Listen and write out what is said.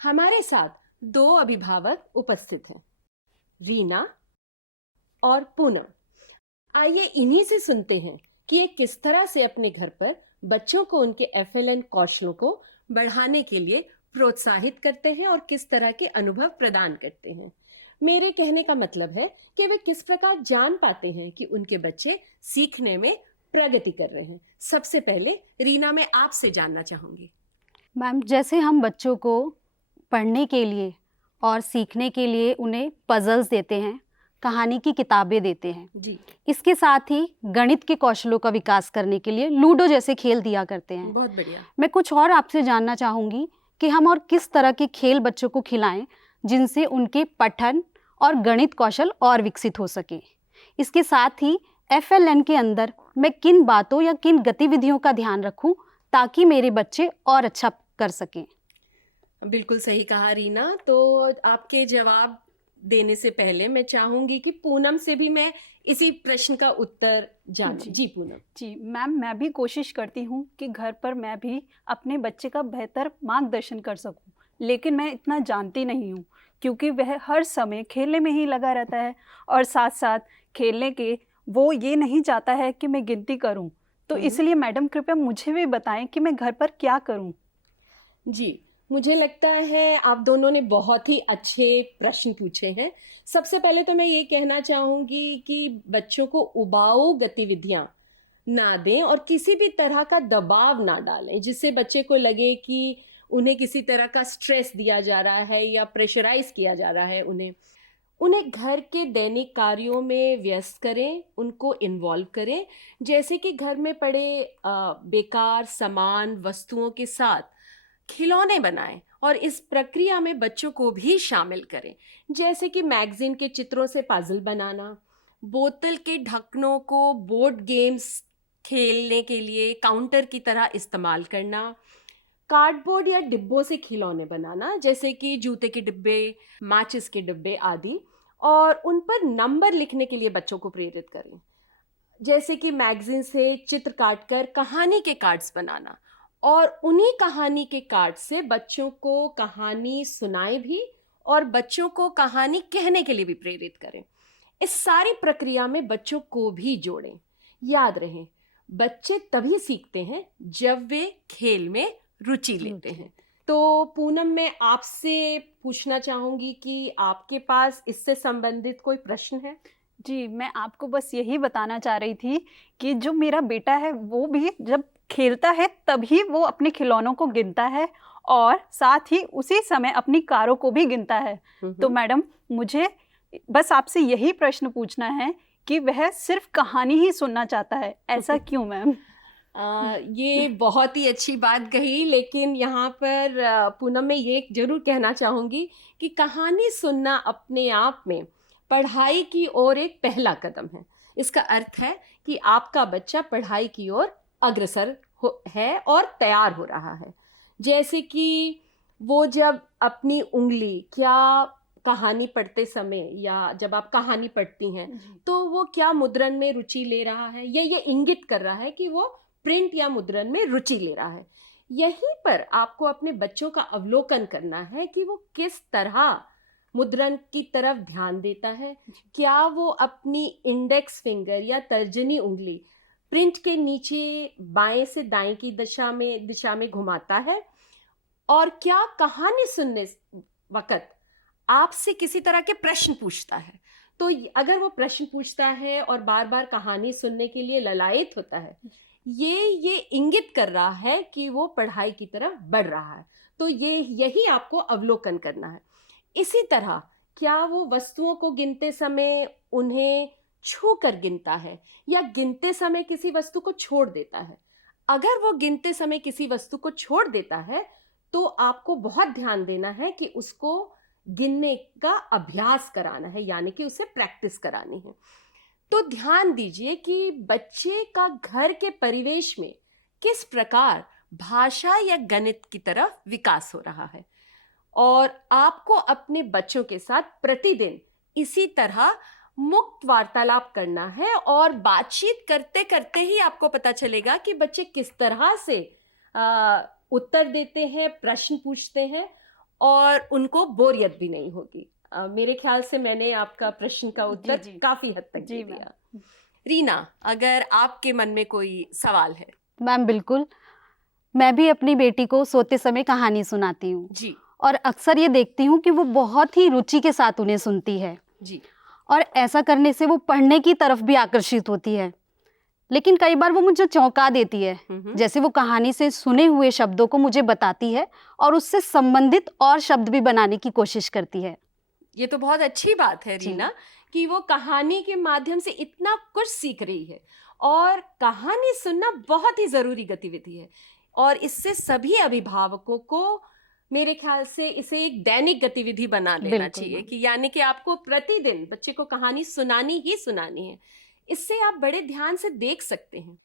हमारे साथ दो अभिभावक उपस्थित हैं, रीना और पूनम। आइए इन्हीं से सुनते हैं कि ये किस तरह से अपने घर पर बच्चों को उनके एफएलएन कौशलों को बढ़ाने के लिए प्रोत्साहित करते हैं और किस तरह के अनुभव प्रदान करते हैं। मेरे कहने का मतलब है कि वे किस प्रकार जान पाते हैं कि उनके बच्चे सीखने में प्रगति कर रहे हैं। सबसे पहले रीना, मैं आपसे जानना चाहूंगी। मैम, जैसे हम बच्चों को पढ़ने के लिए और सीखने के लिए उन्हें पजल्स देते हैं, कहानी की किताबें देते हैं, जी, इसके साथ ही गणित के कौशलों का विकास करने के लिए लूडो जैसे खेल दिया करते हैं। बहुत बढ़िया। मैं कुछ और आपसे जानना चाहूँगी कि हम और किस तरह के खेल बच्चों को खिलाएं जिनसे उनके पठन और गणित कौशल और विकसित हो सके। इसके साथ ही एफएलएन के अंदर मैं किन बातों या किन गतिविधियों का ध्यान रखूं ताकि मेरे बच्चे और अच्छा कर सकें। बिल्कुल सही कहा रीना। तो आपके जवाब देने से पहले मैं चाहूंगी कि पूनम से भी मैं इसी प्रश्न का उत्तर जानूं। जी पूनम। जी मैम, मैं भी कोशिश करती हूँ कि घर पर मैं भी अपने बच्चे का बेहतर मार्गदर्शन कर सकूँ, लेकिन मैं इतना जानती नहीं हूँ क्योंकि वह हर समय खेलने में ही लगा रहता है और साथ साथ खेलने के वो ये नहीं चाहता है कि मैं गिनती करूँ। तो इसलिए मैडम कृपया मुझे भी बताएं कि मैं घर पर क्या करूँ। जी, मुझे लगता है आप दोनों ने बहुत ही अच्छे प्रश्न पूछे हैं। सबसे पहले तो मैं ये कहना चाहूंगी कि बच्चों को उबाऊ गतिविधियां ना दें और किसी भी तरह का दबाव ना डालें जिससे बच्चे को लगे कि उन्हें किसी तरह का स्ट्रेस दिया जा रहा है या प्रेशराइज किया जा रहा है। उन्हें उन्हें घर के दैनिक कार्यों में व्यस्त करें, उनको इन्वॉल्व करें। जैसे कि घर में पड़े बेकार सामान वस्तुओं के साथ खिलौने बनाएं और इस प्रक्रिया में बच्चों को भी शामिल करें। जैसे कि मैगजीन के चित्रों से पजल बनाना, बोतल के ढक्कनों को बोर्ड गेम्स खेलने के लिए काउंटर की तरह इस्तेमाल करना, कार्डबोर्ड या डिब्बों से खिलौने बनाना जैसे कि जूते के डिब्बे, माचिस के डिब्बे आदि, और उन पर नंबर लिखने के लिए बच्चों को प्रेरित करें। जैसे कि मैगजीन से चित्र काटकर कहानी के कार्ड्स बनाना और उन्हीं कहानी के कार्ड से बच्चों को कहानी सुनाएं भी और बच्चों को कहानी कहने के लिए भी प्रेरित करें। इस सारी प्रक्रिया में बच्चों को भी जोड़ें। याद रहे, बच्चे तभी सीखते हैं जब वे खेल में रुचि लेते हैं। तो पूनम, मैं आपसे पूछना चाहूंगी कि आपके पास इससे संबंधित कोई प्रश्न है? जी, मैं आपको बस यही बताना चाह रही थी कि जो मेरा बेटा है वो भी जब खेलता है तभी वो अपने खिलौनों को गिनता है और साथ ही उसी समय अपनी कारों को भी गिनता है। तो मैडम, मुझे बस आपसे यही प्रश्न पूछना है कि वह सिर्फ कहानी ही सुनना चाहता है, ऐसा क्यों मैम? ये बहुत ही अच्छी बात कही, लेकिन यहाँ पर पूनम मैं ये जरूर कहना चाहूँगी कि कहानी सुनना अपने आप में पढ़ाई की ओर एक पहला कदम है। इसका अर्थ है कि आपका बच्चा पढ़ाई की ओर अग्रसर है और तैयार हो रहा है। जैसे कि वो जब अपनी उंगली क्या कहानी पढ़ते समय या जब आप कहानी पढ़ती हैं तो वो क्या मुद्रण में रुचि ले रहा है, ये इंगित कर रहा है कि वो प्रिंट या मुद्रण में रुचि ले रहा है। यहीं पर आपको अपने बच्चों का अवलोकन करना है कि वो किस तरह मुद्रण की तरफ ध्यान देता है। क्या वो अपनी इंडेक्स फिंगर या तर्जनी उंगली प्रिंट के नीचे बाएं से दाएं की दिशा में घुमाता है, और क्या कहानी सुनने वक्त आपसे किसी तरह के प्रश्न पूछता है। तो अगर वो प्रश्न पूछता है और बार बार कहानी सुनने के लिए ललायत होता है, ये इंगित कर रहा है कि वो पढ़ाई की तरफ बढ़ रहा है। तो यही आपको अवलोकन करना है। इसी तरह क्या वो वस्तुओं को गिनते समय उन्हें छू कर गिनता है या गिनते समय किसी वस्तु को छोड़ देता है। अगर वो गिनते समय किसी वस्तु को छोड़ देता है तो आपको बहुत ध्यान देना है कि उसको गिनने का अभ्यास कराना है, यानी कि उसे प्रैक्टिस करानी है। तो ध्यान दीजिए कि बच्चे का घर के परिवेश में किस प्रकार भाषा या गणित की तरफ विकास हो रहा है, और आपको अपने बच्चों के साथ प्रतिदिन इसी तरह मुक्त वार्तालाप करना है। और बातचीत करते करते ही आपको पता चलेगा कि बच्चे किस तरह से उत्तर देते हैं, प्रश्न पूछते हैं, और उनको बोरियत भी नहीं होगी। मेरे ख्याल से मैंने आपका प्रश्न का उत्तर जी। काफी हद तक जी, दे दिया। रीना, अगर आपके मन में कोई सवाल है। मैम बिल्कुल, मैं भी अपनी बेटी को सोते समय कहानी सुनाती हूँ जी और अक्सर ये देखती हूँ कि वो बहुत ही रुचि के साथ उन्हें सुनती है जी। और ऐसा करने से वो पढ़ने की तरफ भी आकर्षित होती है। लेकिन कई बार वो मुझे चौंका देती है, जैसे वो कहानी से सुने हुए शब्दों को मुझे बताती है और उससे संबंधित और शब्द भी बनाने की कोशिश करती है। ये तो बहुत अच्छी बात है जी। रीना कि वो कहानी के माध्यम से इतना कुछ सीख रही है। और कहानी सुनना बहुत ही ज़रूरी गतिविधि है और इससे सभी अभिभावकों को मेरे ख्याल से इसे एक दैनिक गतिविधि बना लेना बिल्कुल चाहिए मैम। कि यानी कि आपको प्रतिदिन बच्चे को कहानी सुनानी ही सुनानी है। इससे आप बड़े ध्यान से देख सकते हैं